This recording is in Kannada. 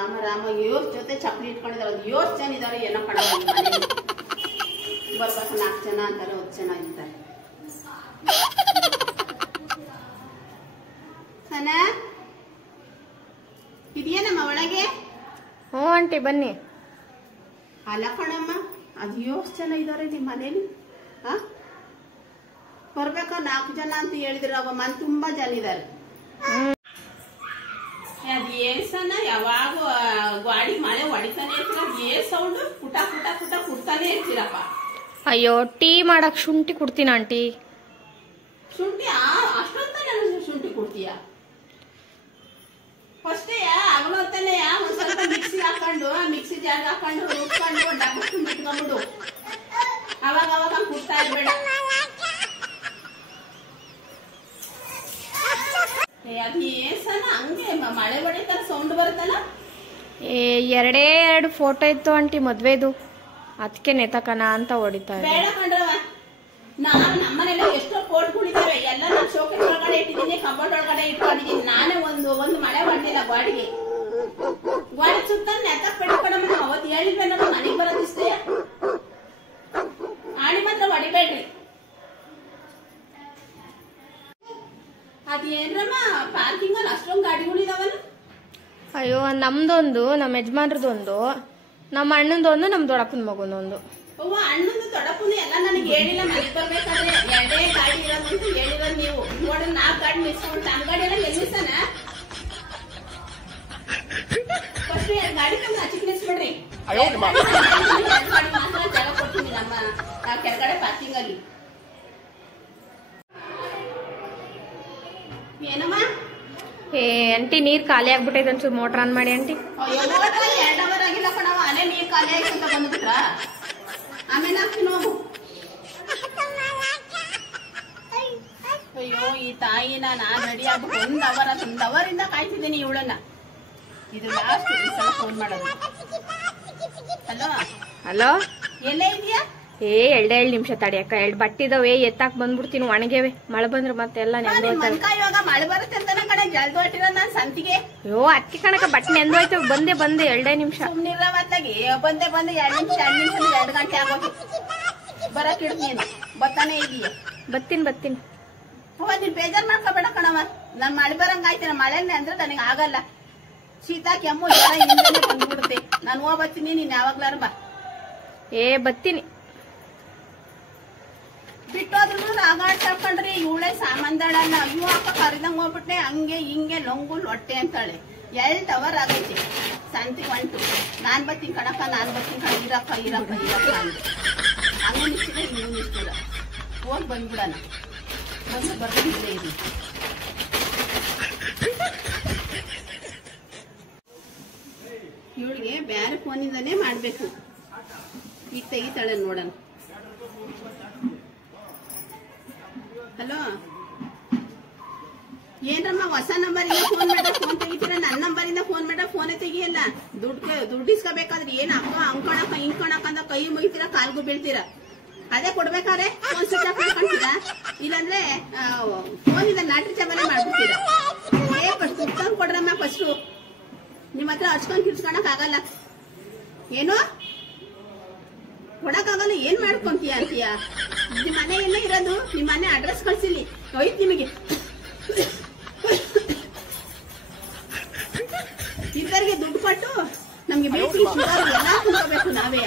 ರಾಮ ರಾಮ ಯೋಸ್ಟ್ ಜೊತೆ ಚಪ್ಪಲಿ ಇಟ್ಕೊಂಡಿದಾರೆ. ಅದು ಯೋಸ್ಟ್ ಜನ ಇದಾರೆ ಏನೋ ಕಡೆ ಬರ್ಬೇಕು 4 ಜನ ಅಂತಾರೆ 10 ಜನ ಇರ್ತಾರೆ. ಸನಾ ಇದೆಯೇನಮ್ಮ ಒಳಗೆ? ಹ್ಞೂ ಆಂಟಿ ಬನ್ನಿ. ಅಲ್ಲ ಕಣಮ್ಮ, ಅದು ಯೋಸ್ಟ್ ಜನ ಇದಾರೆ ನಿಮ್ಮ ಮನೇಲಿ. ಬರ್ಬೇಕ 4 ಜನ ಅಂತ ಹೇಳಿದ್ರೆ ಅವ ಮನೆ ತುಂಬಾ ಜನ ಇದಾರೆ. ಅದ್ ಏಸನ ಯಾವಾಗ ಗಾಡಿ ಮಳೆ ಹೊಡಿತಾನೆ ಇರ್ತೀರ, ಏ ಸೌಂಡ್ ಪುಟ ಪುಟ ಪುಟ ಕುಡ್ತಾನೆ ಇರ್ತೀರಪ್ಪ. ಅಯ್ಯೋ ಟೀ ಮಾಡಕ್ ಶುಂಠಿ ಕುಡ್ತೀನಿ ಆಂಟಿ. ಶುಂಠಿ ಅಷ್ಟೊಂತ ಶುಂಠಿ ಕುಡ್ತೀಯ? ಫಸ್ಟೇ ಅವನೊತ್ತನೇ ಒಂದ್ ಸ್ವಲ್ಪ ಮಿಕ್ಸಿ ಹಾಕೊಂಡು ಮಿಕ್ಸಿ ಜಾಗ ಹಾಕೊಂಡು ರುಬ್ಕೊಂಡು ಡಬ್ಬ ತುಂಬಿಟ್ಕೊಂಡ್ಬಿಡು. ಅವಾಗ ಅವಾಗ ಕುಡ್ತಾ ಇರ್ಬೇಡ. ಅದು ಏಸನ ಹಂಗೆ ಮಳೆ ಹೊಡಿತಾರ ಸೌಂಡ್ ಬರುತ್ತಲ್ಲ. 2 ಫೋಟೋ ಇತ್ತು ಆಂಟಿ ಮದ್ವೆದು, ಅದಕ್ಕೆ ನೆತಕನ ಅಂತ ಹೊಡಿತಾ ಇದ್ದೆ. ಬೇಡ ಕಂಡ್ರವ, ನಾನು ನಮ್ಮನೆಲ್ಲ ಎಷ್ಟೋ ಫೋಟೋಗಳಿದಾವೆ, ಎಲ್ಲ ನಾನು ಶೋಕೇಸ್ ಒಳಗಡೆ ಇಟ್ಟಿದ್ದೀನಿ, ಕಬೋರ್ಡ್ ಒಳಗಡೆ ಇಟ್ಕೊಂಡಿದ್ದೀನಿ. ನಾನೇ ಒಂದು ಮಳೆ ಹೊಡೆದಿಲ್ಲ ಗಾಡಿಗೆ. ಗಾಡಿ ಸುತ್ತ ನೆತಕ್ ಪಡ್ಕೊಡಮ್ಮ. ಅವತ್ತು ಹೇಳಿದ್ವಿ ನಮ್ಮ ಮನೆಗೆ ಬರೋದಿಷ್ಟೇ, ಆಣಿ ಮಾತ್ರ ಹೊಡಿಬೇಡ್ರಿ. ಅದೇನ್ರಮ್ಮ ಪಾರ್ಕಿಂಗ್ ಅಲ್ಲಿ ಅಷ್ಟೊಂದು ಗಾಡಿಗಳಿದಾವಲ್ಲ? ಅಯ್ಯೋ ನಮ್ದೊಂದು, ನಮ್ಮ ಯಜಮಾನ್ರದೊಂದು, ನಮ್ಮ ಅಣ್ಣಂದೊಂದು, ನಮ್ ದೊಡ್ಡಪ್ಪನ ಮಗನೊಂದು. ಅವ್ವ ಅಣ್ಣಂದು ದೊಡ್ಡಪ್ಪಂದು ಎಲ್ಲ ನನಗೆ ಹೇಳಿಲ್ಲ. ಮನೆಗೆ ಬರ್ಬೇಕಾದ್ರೆ 2 ಗಾಡಿ ಇರೋದು ಅಂತ ಹೇಳಿರೋದು ನೀವು. ನೋಡ್ರಿ 4 ಗಾಡಿ ನಿಲ್ಸ್ಕೊಂಡು ತನ್ನ ಗಾಡಿ ಎಲ್ಲ ಎಲ್ಲಿಸ್ತಾನ? ಫಸ್ಟ್ 2 ಗಾಡಿ ತಂದು ಹಚ್ಚಿಕ್ ನಿಲ್ಸ್ಬಿಡ್ರಿ. 2 ಗಾಡಿ ಮಾತ್ರ ಜಾಗ ಕೊಡ್ತೀನಿ ನಮ್ಮ ಕೆಳಗಡೆ ಪಾರ್ಕಿಂಗ್ ಅಲ್ಲಿ. ಏನಮ್ಮ ಆಂಟಿ ನೀರ್ ಖಾಲಿ ಆಗ್ಬಿಟ್ಟೈತೆ ಒಂಚೂರು ಮೋಟರ್ ಆನ್ ಮಾಡಿ ಆಂಟಿ. 2 ಅವರ್ ಆಗಿಲ್ಲ ಕಣವ, ಅಲ್ಲೇ ನೀರ್ ಖಾಲಿ ಆಯ್ತು ಅಂತ ಬಂದ್ಬಿಟ್ರ. ಆಮೇಲೆ ಹಾಕ್ತೀನಿ ಹೋಗು. ಅಯ್ಯೋ ಈ ತಾಯಿನ ನಾನ್ ರೆಡಿ ಆಗ್ಬಿಟ್ಟು 1 ಅವರಿಂದ ಕಾಯ್ತಿದ್ದೀನಿ ಇವಳನ್ನ. ಇದು ಲಾಸ್ಟ್ ಸಲ ಫೋನ್ ಮಾಡೋದು. ಹಲೋ ಹಲೋ, ಎಲ್ಲೇ ಇದೆಯಾ? 2 ನಿಮಿಷ ತಡಿಯಕ್ಕ. 2 ಬಟ್ಟಿದಾವೆ ಎತ್ತಾಕ್ ಬಂದ್ಬಿಡ್ತೀನಿ, ಒಣಗೇವೆ. ಮಳೆ ಬಂದ್ರೆ ಮತ್ತೆ ಎಲ್ಲ ಇವಾಗ ಮಳೆ ಬರುತ್ತೆ ಅಂತಾನೆ ಕಡೆ ಜಲ್ದಿ ಹೊಟ್ಟಿರೋ ನಾನ್ ಸಂತಿಗೆ. ಅಯ್ಯೋ ಅಕ್ಕಿ ಕಣಕ ಬಟ್ಟೆ ನೆಂದೋಯ್ತು. ಬಂದೆ 2 ನಿಮಿಷ. ಸುಮ್ನಿರವತ್ತಾಗಿ ಬಂದೆ 2 ನಿಮಿಷ 2 ಗಂಟೆ ಆಗೋದು. ಬರಕ್ ಇಡ್ ನೀನು ಬತ್ತಾನೆ ಇದೀಯ. ಬತ್ತೀನಿ. ನೀನ್ ಬೇಜಾರ್ ಮಾಡ್ಕೋಬೇಡ ಕಣವ. ನಾನ್ ಮಳೆ ಬರಂಗ ಆಯ್ತಿನ. ಮಳೆನೇ ಅಂದ್ರೆ ನನಗೆ ಆಗಲ್ಲ. ಶೀತ ಕೆಮ್ಮು ಜ್ವರ ಹಿಂದೆ ಬಂದ್ಬಿಡುತ್ತೆ. ನಾನು ಹೋಗ್ಬತ್ತೀನಿ, ನೀನ್ ಯಾವಾಗ್ಲಾರು ಬಾ. ಬತ್ತೀನಿ. ಬಿಟ್ಟೋದ್ರು ರಾಗಾಡ್ ತಕೊಂಡ್ರಿ ಇವಳೆ ಸಾಮಾನ್ದಳನ್ನ. ಅಯ್ಯೋ ಅಕ್ಕ ಕರಿದಂಗ್ ಹೋಗ್ಬಿಟ್ಟೆ, ಹಂಗೆ ಹಿಂಗೆ ಲೊಂಗು ಲೊಟ್ಟೆ ಅಂತಾಳೆ. 2 ಅವರ್ ಆಗೈತಿ ಸಂತಿ ಹೊಂಟು. ನಾನ್ ಬತ್ತೀನಿ ಕಣಕ್ಕ, ನಾನ್ ಬತ್ತೀನಿ ಕಣ. ಇರಕ್ಕ ಅಂದೆ. ಹಂಗ ನಿಷ್ಠಿರ ನೀವು ನಿಷ್ಠಿರ. ಹೋಗಿ ಬಂದ್ಬಿಡಣ. ಬಂದು ಬರ್ತಿದ್ರೆ ಇದು ಇವಳಿಗೆ ಬ್ಯಾರೆ ಫೋನಿಂದಾನೇ ಮಾಡ್ಬೇಕು. ಈಗ ತೆಗಿತಾಳೆ ನೋಡೋಣ. ಹಲೋ ಏನ್ರಮ್ಮ ಹೊಸ ನಂಬರಿಂದ ಫೋನ್ ಮಾಡ್ರ ಫೋನ್ ತೆಗಿತೀರ? ನನ್ನ ನಂಬರಿಂದ ಫೋನ್ ಮಾಡ್ರ ಫೋನೇ ತೆಗಿಯಲ್ಲ. ದುಡ್ಡು ಇಸ್ಕೋಬೇಕಾದ್ರೆ ಏನ್ ಅಕ್ಕ ಅಂಕೊಣಕ ಹಿಂಕೊಣಕ ಅಂತ ಕೈ ಮುಗಿತೀರಾ, ಕಾಲ್ಗೂ ಬೀಳ್ತೀರಾ. ಅದೇ ಕೊಡ್ಬೇಕಾದ್ರೆ ಫೋನ್ ಸ್ವಿಚ್ ಆಫ್ ಮಾಡ್ಕೊಂತೀರಾ, ಇಲ್ಲಾಂದ್ರೆ ಫೋನಿಂದ ನಾಟಿ ಚಬಲೆ ಮಾಡ್ಬಿಡ್ತೀರಾ. ಫಸ್ಟ್ ದುಡ್ಡು ಕೊಡ್ರಮ್ಮ. ಫಸ್ಟು ನಿಮ್ಮ ಹತ್ರ ಹಚ್ಕೊಂಡ್ ಕಿಡ್ಸ್ಕೊಳಕ್ ಆಗಲ್ಲ. ಏನು ಕೊಡಕ್ಕಾಗಲ್ಲ? ಏನ್ ಮಾಡ್ಕೊಂತೀಯ ಅಂತೀಯ? ನಿಮ್ ಮನೆ ಎಲ್ಲ ಇರೋದು? ನಿಮ್ ಮನೆ ಅಡ್ರೆಸ್ ಕಳ್ಸಿಲಿ, ಹೋಯ್ತು ನಿಮಗೆ. ಇದ್ದರಿಗೆ ದುಡ್ಡು ಕೊಟ್ಟು ನಮ್ಗೆ ಬೇಕು ಎಲ್ಲ ತಿನ್ಕೋಬೇಕು ನಾವೇ.